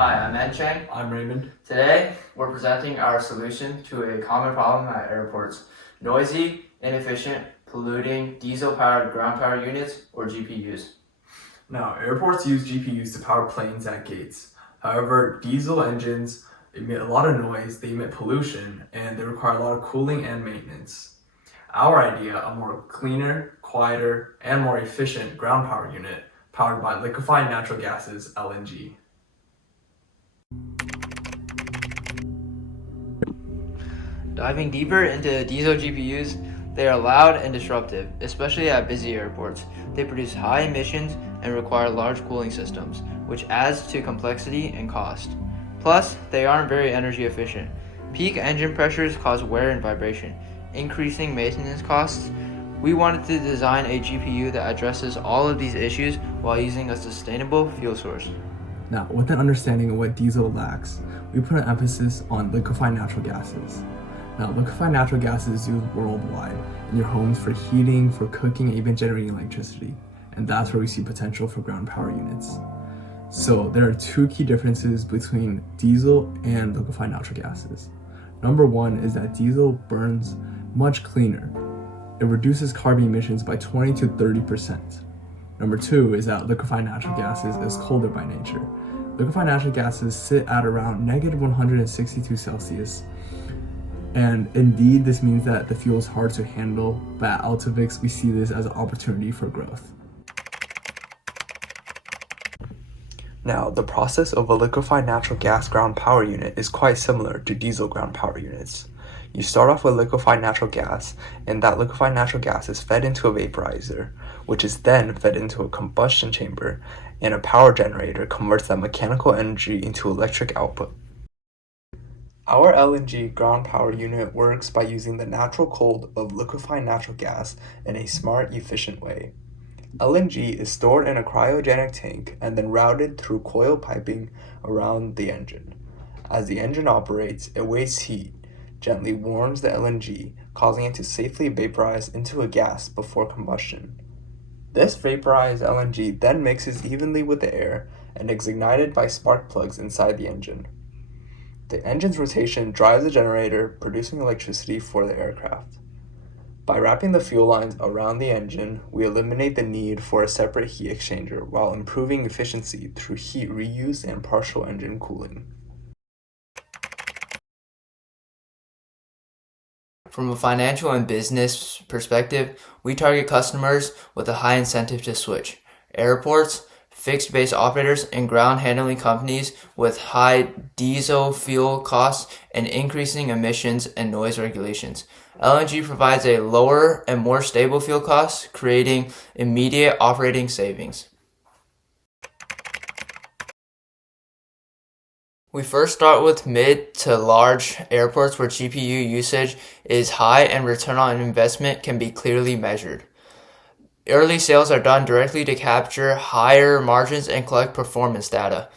Hi, I'm Ed Chang. I'm Raymond. Today, we're presenting our solution to a common problem at airports: noisy, inefficient, polluting, diesel-powered ground power units, or GPUs. Now, airports use GPUs to power planes at gates. However, diesel engines emit a lot of noise, they emit pollution, and they require a lot of cooling and maintenance. Our idea, a more cleaner, quieter, and more efficient ground power unit powered by liquefied natural gases, LNG. Diving deeper into diesel GPUs, they are loud and disruptive, especially at busy airports. They produce high emissions and require large cooling systems, which adds to complexity and cost. Plus, they aren't very energy efficient. Peak engine pressures cause wear and vibration, increasing maintenance costs. We wanted to design a GPU that addresses all of these issues while using a sustainable fuel source. Now, with an understanding of what diesel lacks, we put an emphasis on liquefied natural gases. Now, liquefied natural gas is used worldwide in your homes for heating, for cooking, and even generating electricity. And that's where we see potential for ground power units. So there are two key differences between diesel and liquefied natural gases. Number one is that diesel burns much cleaner. It reduces carbon emissions by 20 to 30%. Number two is that liquefied natural gases is colder by nature. Liquefied natural gases sit at around negative 162 Celsius. And indeed, this means that the fuel is hard to handle, but at Altivux, we see this as an opportunity for growth. Now, the process of a liquefied natural gas ground power unit is quite similar to diesel ground power units. You start off with liquefied natural gas, and that liquefied natural gas is fed into a vaporizer, which is then fed into a combustion chamber, and a power generator converts that mechanical energy into electric output. Our LNG ground power unit works by using the natural cold of liquefied natural gas in a smart, efficient way. LNG is stored in a cryogenic tank and then routed through coil piping around the engine. As the engine operates, it wastes heat, gently warms the LNG, causing it to safely vaporize into a gas before combustion. This vaporized LNG then mixes evenly with the air and is ignited by spark plugs inside the engine. The engine's rotation drives the generator, producing electricity for the aircraft. By wrapping the fuel lines around the engine, we eliminate the need for a separate heat exchanger while improving efficiency through heat reuse and partial engine cooling. From a financial and business perspective, we target customers with a high incentive to switch: airports, fixed base operators, and ground handling companies with high diesel fuel costs and increasing emissions and noise regulations. LNG provides a lower and more stable fuel cost, creating immediate operating savings. We first start with mid to large airports where GPU usage is high and return on investment can be clearly measured. Early sales are done directly to capture higher margins and collect performance data.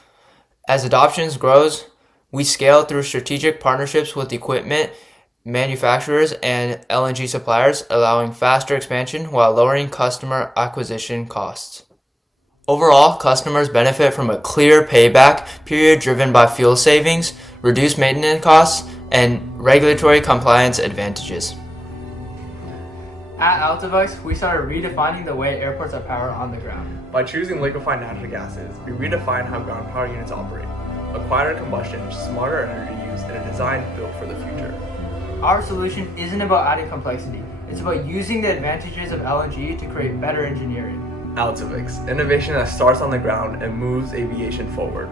As adoption grows, we scale through strategic partnerships with equipment manufacturers and LNG suppliers, allowing faster expansion while lowering customer acquisition costs. Overall, customers benefit from a clear payback period driven by fuel savings, reduced maintenance costs, and regulatory compliance advantages. At Altivux, we started redefining the way airports are powered on the ground. By choosing liquefied natural gases, we redefine how ground power units operate. A quieter combustion, smarter energy use, and a design built for the future. Our solution isn't about adding complexity. It's about using the advantages of LNG to create better engineering. Altivux, innovation that starts on the ground and moves aviation forward.